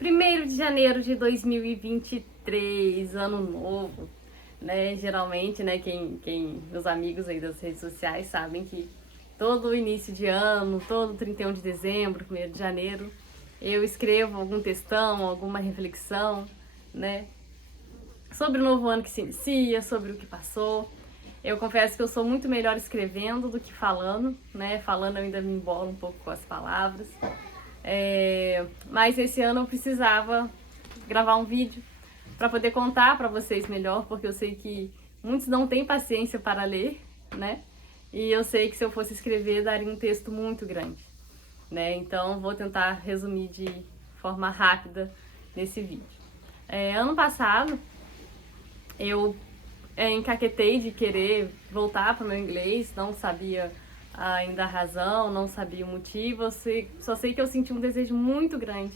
1º de janeiro de 2023, ano novo, né? Geralmente, né, meus amigos aí das redes sociais sabem que todo início de ano, todo 31 de dezembro, 1º de janeiro, eu escrevo algum textão, alguma reflexão, né? Sobre o novo ano que se inicia, sobre o que passou. Eu confesso que eu sou muito melhor escrevendo do que falando, né? Falando eu ainda me embolo um pouco com as palavras. Mas esse ano eu precisava gravar um vídeo para poder contar para vocês melhor, porque eu sei que muitos não têm paciência para ler, né? E eu sei que se eu fosse escrever daria um texto muito grande, né? Então vou tentar resumir de forma rápida nesse vídeo. Ano passado eu encaquetei de querer voltar para o meu inglês, não sabia ainda a razão, não sabia o motivo, só sei que eu senti um desejo muito grande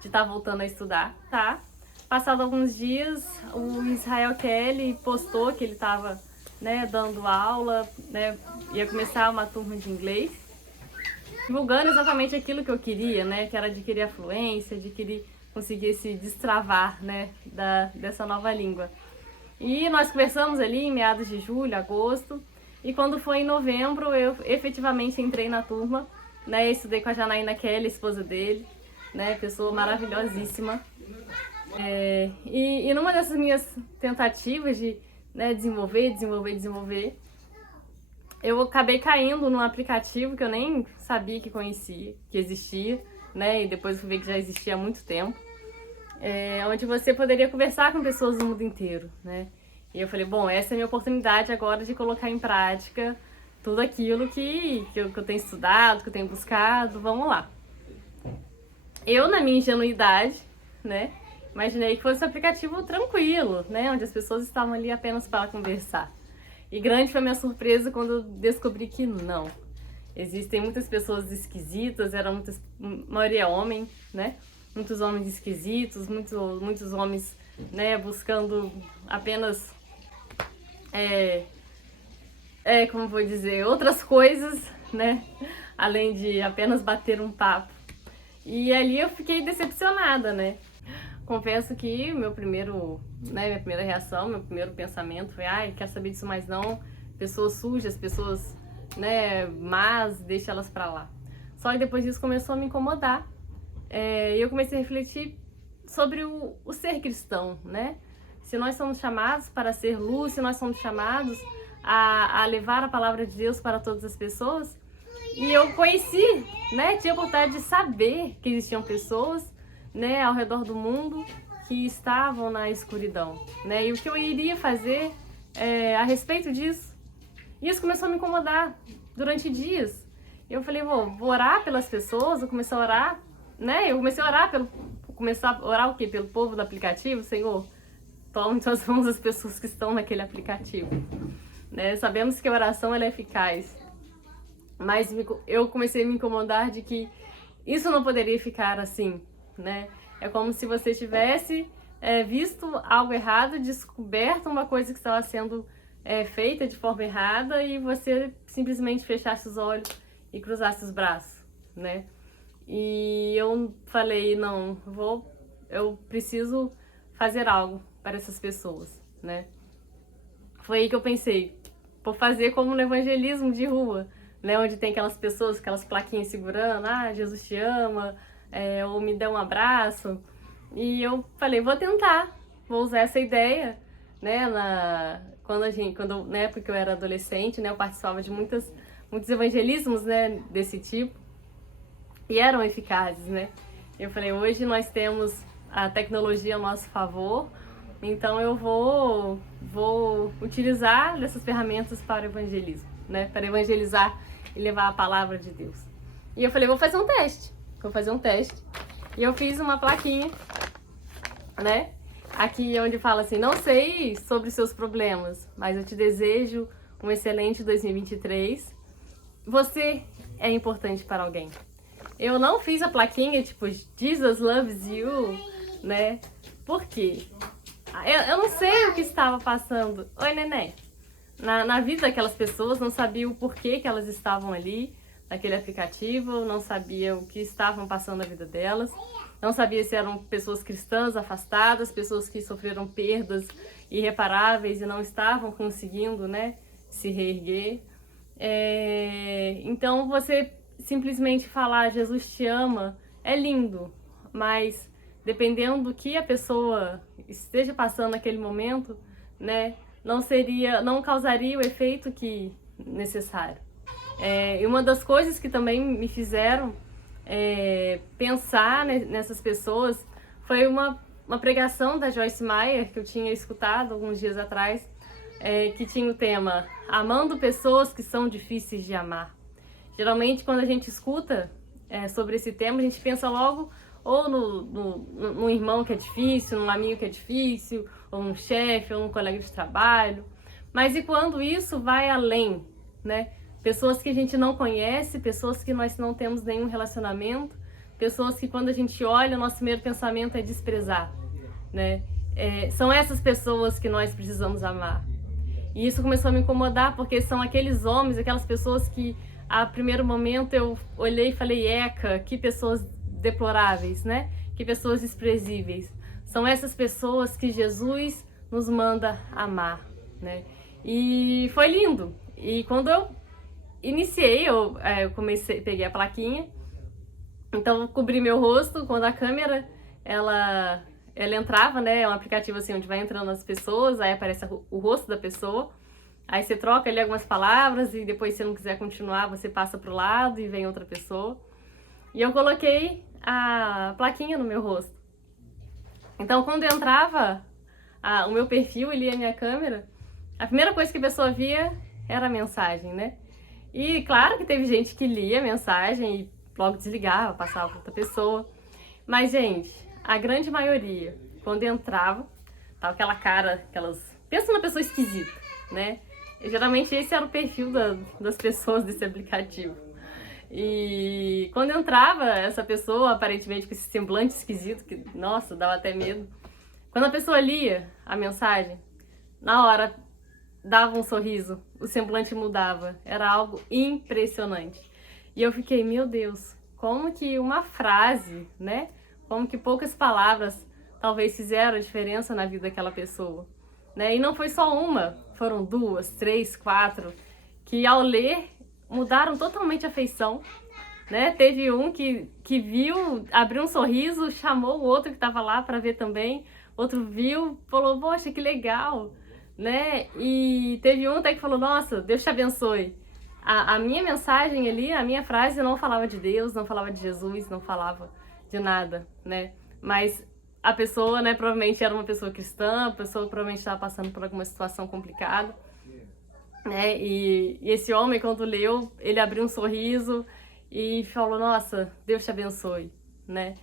de estar voltando a estudar, tá? Passado alguns dias, o Israel Kelly postou que ele estava, né, dando aula, né, ia começar uma turma de inglês, divulgando exatamente aquilo que eu queria, né, que era adquirir a fluência, conseguir se destravar, né, dessa nova língua. E nós conversamos ali em meados de julho, agosto, e quando foi em novembro eu efetivamente entrei na turma, né, estudei com a Janaína Kelly, esposa dele, né, pessoa maravilhosíssima. E numa dessas minhas tentativas de, né, desenvolver, eu acabei caindo num aplicativo que eu nem sabia que conhecia, que existia, né, e depois fui ver que já existia há muito tempo. Onde você poderia conversar com pessoas do mundo inteiro, né? E eu falei, bom, essa é a minha oportunidade agora de colocar em prática tudo aquilo que eu tenho estudado, que eu tenho buscado, vamos lá. Eu, na minha ingenuidade, né, imaginei que fosse um aplicativo tranquilo, né, onde as pessoas estavam ali apenas para conversar. E grande foi a minha surpresa quando eu descobri que não. Existem muitas pessoas esquisitas, maioria homem, né? Muitos homens esquisitos, muitos homens, né, buscando apenas, como vou dizer, outras coisas, né, além de apenas bater um papo. E ali eu fiquei decepcionada, né. Confesso que minha primeira reação, meu primeiro pensamento foi, ai, quero saber disso mais não, pessoas sujas, pessoas, né, más, deixa elas pra lá. Só que depois disso começou a me incomodar. E eu comecei a refletir sobre o ser cristão, né? Se nós somos chamados para ser luz, se nós somos chamados a levar a palavra de Deus para todas as pessoas. E eu conheci, né? Tinha a oportunidade de saber que existiam pessoas, né, ao redor do mundo que estavam na escuridão, né? E o que eu iria fazer a respeito disso? E isso começou a me incomodar durante dias. Eu falei, vou orar pelas pessoas, vou começar a orar, né? Eu comecei a orar o quê? Pelo povo do aplicativo. Senhor, toma em tuas mãos as pessoas que estão naquele aplicativo, né? Sabemos que a oração ela é eficaz, mas eu comecei a me incomodar de que isso não poderia ficar assim, né? É como se você tivesse visto algo errado, descoberto uma coisa que estava sendo feita de forma errada e você simplesmente fechasse os olhos e cruzasse os braços, né? E eu falei, não, eu preciso fazer algo para essas pessoas, né? Foi aí que eu pensei, vou fazer como no evangelismo de rua, né? Onde tem aquelas pessoas, aquelas plaquinhas segurando, Jesus te ama, ou me dá um abraço. E eu falei, vou tentar, vou usar essa ideia, né? Porque eu era adolescente, né? Eu participava de muitos evangelismos, né? Desse tipo. E eram eficazes, né? Eu falei, hoje nós temos a tecnologia a nosso favor, então eu vou utilizar dessas ferramentas para o evangelismo, né? Para evangelizar e levar a palavra de Deus. E eu falei, vou fazer um teste. E eu fiz uma plaquinha, né? Aqui onde fala assim, não sei sobre seus problemas, mas eu te desejo um excelente 2023. Você é importante para alguém. Eu não fiz a plaquinha tipo Jesus loves you, né? Por quê? Eu não sei o que estava passando. Oi, neném. Na vida daquelas pessoas, não sabia o porquê que elas estavam ali, naquele aplicativo, não sabia o que estavam passando na vida delas, não sabia se eram pessoas cristãs afastadas, pessoas que sofreram perdas irreparáveis e não estavam conseguindo, né, se reerguer. Então você simplesmente falar Jesus te ama é lindo, mas dependendo do que a pessoa esteja passando naquele momento, né, não causaria o efeito que necessário. E uma das coisas que também me fizeram pensar nessas pessoas foi uma pregação da Joyce Meyer que eu tinha escutado alguns dias atrás, que tinha o tema Amando Pessoas que São Difíceis de Amar. Geralmente, quando a gente escuta sobre esse tema, a gente pensa logo ou num irmão que é difícil, num amigo que é difícil, ou num chefe, ou num colega de trabalho. Mas e quando isso vai além, né? Pessoas que a gente não conhece, pessoas que nós não temos nenhum relacionamento, pessoas que quando a gente olha, o nosso primeiro pensamento é desprezar, né? São essas pessoas que nós precisamos amar. E isso começou a me incomodar, porque são aqueles homens, aquelas pessoas que, a primeiro momento, eu olhei e falei, eca, que pessoas deploráveis, né? Que pessoas desprezíveis. São essas pessoas que Jesus nos manda amar, né? E foi lindo. E quando eu iniciei, eu peguei a plaquinha, então eu cobri meu rosto. Quando a câmera, ela entrava, né? É um aplicativo assim, onde vai entrando as pessoas, aí aparece o rosto da pessoa, aí você troca ali algumas palavras e depois, se você não quiser continuar, você passa pro lado e vem outra pessoa. E eu coloquei a plaquinha no meu rosto. Então, quando entrava o meu perfil e lia a minha câmera, a primeira coisa que a pessoa via era a mensagem, né? E claro que teve gente que lia a mensagem e logo desligava, passava para outra pessoa. Mas, gente, a grande maioria, quando entrava, tava aquela cara, pensa numa pessoa esquisita, né? E, geralmente esse era o perfil das pessoas desse aplicativo. E quando entrava essa pessoa, aparentemente com esse semblante esquisito, que, nossa, dava até medo. Quando a pessoa lia a mensagem, na hora dava um sorriso, o semblante mudava. Era algo impressionante. E eu fiquei, meu Deus, como que uma frase, né? Como que poucas palavras talvez fizeram a diferença na vida daquela pessoa, né? E não foi só uma, foram 2, 3, 4, que ao ler mudaram totalmente a feição, né? Teve um que viu, abriu um sorriso, chamou o outro que estava lá para ver também. Outro viu, falou, poxa, que legal, né? E teve um até que falou, nossa, Deus te abençoe. A minha mensagem ali, a minha frase não falava de Deus, não falava de Jesus, não falava de nada, né? Mas a pessoa, né, provavelmente era uma pessoa cristã, a pessoa provavelmente estava passando por alguma situação complicada, né? E esse homem, quando leu, ele abriu um sorriso e falou, nossa, Deus te abençoe, né?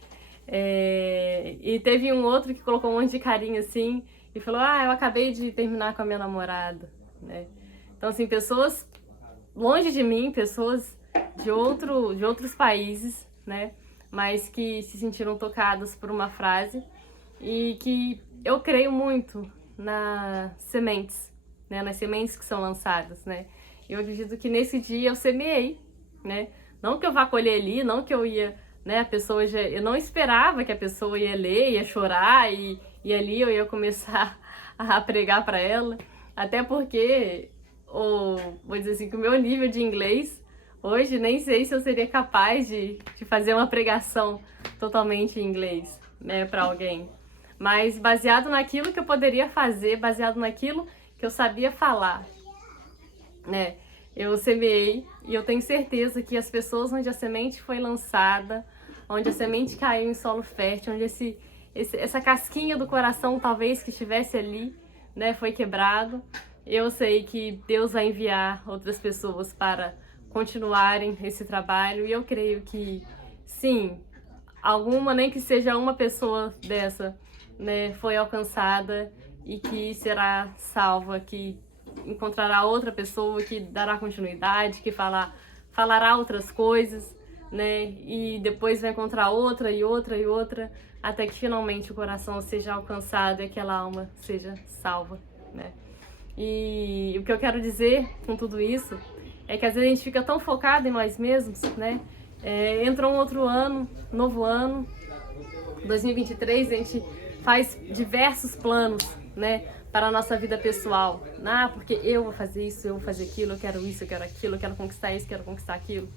E teve um outro que colocou um monte de carinho assim e falou, eu acabei de terminar com a minha namorada, né? Então, assim, pessoas longe de mim, pessoas de outros países, né? Mas que se sentiram tocadas por uma frase e que eu creio muito nas sementes, né? Nas sementes que são lançadas, né? Eu acredito que nesse dia eu semeei, né? Não que eu vá colher ali, não que eu ia, né? Eu não esperava que a pessoa ia ler, ia chorar e ali eu ia começar a pregar para ela, até porque vou dizer assim, que o meu nível de inglês hoje, nem sei se eu seria capaz de fazer uma pregação totalmente em inglês, né, para alguém. Mas baseado naquilo que eu poderia fazer, baseado naquilo que eu sabia falar, né, eu semeei e eu tenho certeza que as pessoas onde a semente foi lançada, onde a semente caiu em solo fértil, onde essa casquinha do coração talvez que estivesse ali, né, foi quebrado, eu sei que Deus vai enviar outras pessoas para continuarem esse trabalho e eu creio que, sim, nem que seja uma pessoa dessa, né, foi alcançada e que será salva, que encontrará outra pessoa que dará continuidade, que falará outras coisas, né, e depois vai encontrar outra e outra e outra, até que finalmente o coração seja alcançado e aquela alma seja salva, né. E o que eu quero dizer com tudo isso é que às vezes a gente fica tão focado em nós mesmos, né? Entra um outro ano, novo ano, 2023 a gente faz diversos planos, né, para a nossa vida pessoal. Porque eu vou fazer isso, eu vou fazer aquilo, eu quero isso, eu quero aquilo, eu quero conquistar isso, eu quero conquistar aquilo.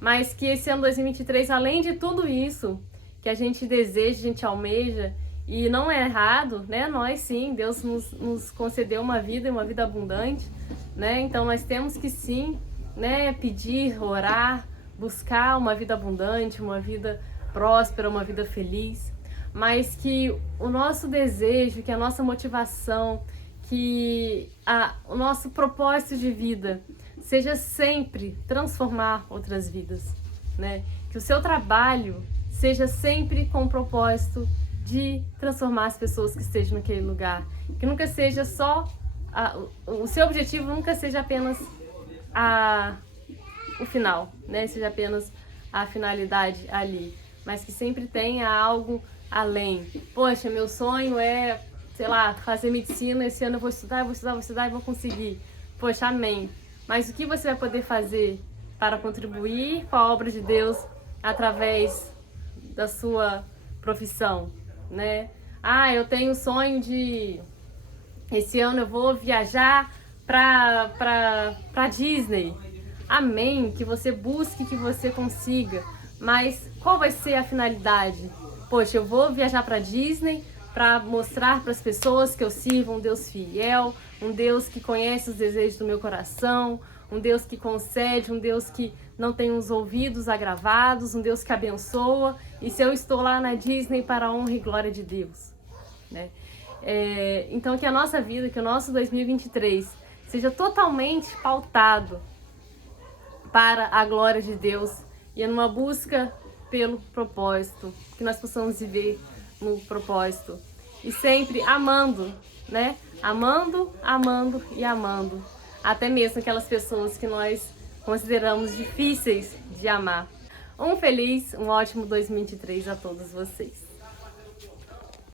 Mas que esse ano 2023, além de tudo isso que a gente deseja, a gente almeja, e não é errado, né? Nós sim, Deus nos concedeu uma vida e uma vida abundante, né? Então nós temos que sim, né, pedir, orar, buscar uma vida abundante, uma vida próspera, uma vida feliz, mas que o nosso desejo, que a nossa motivação, que o nosso propósito de vida seja sempre transformar outras vidas, né? Que o seu trabalho seja sempre com o propósito de transformar as pessoas que estejam naquele lugar. Que nunca seja só... o seu objetivo nunca seja apenas o final, né? Seja apenas a finalidade ali. Mas que sempre tenha algo além. Poxa, meu sonho é, sei lá, fazer medicina. Esse ano eu vou estudar e vou conseguir. Poxa, amém. Mas o que você vai poder fazer para contribuir com a obra de Deus através da sua profissão, né? Eu tenho o sonho de... Esse ano eu vou viajar para Disney. Amém, que você busque, que você consiga. Mas qual vai ser a finalidade? Poxa, eu vou viajar para Disney para mostrar para as pessoas que eu sirvo um Deus fiel, um Deus que conhece os desejos do meu coração, um Deus que concede, um Deus que não tem os ouvidos agravados, um Deus que abençoa. E se eu estou lá na Disney para a honra e glória de Deus, né? Então que a nossa vida, que o nosso 2023 seja totalmente pautado para a glória de Deus e numa busca pelo propósito, que nós possamos viver no propósito e sempre amando, né? Amando, amando e amando, até mesmo aquelas pessoas que nós consideramos difíceis de amar. Um ótimo 2023 a todos vocês.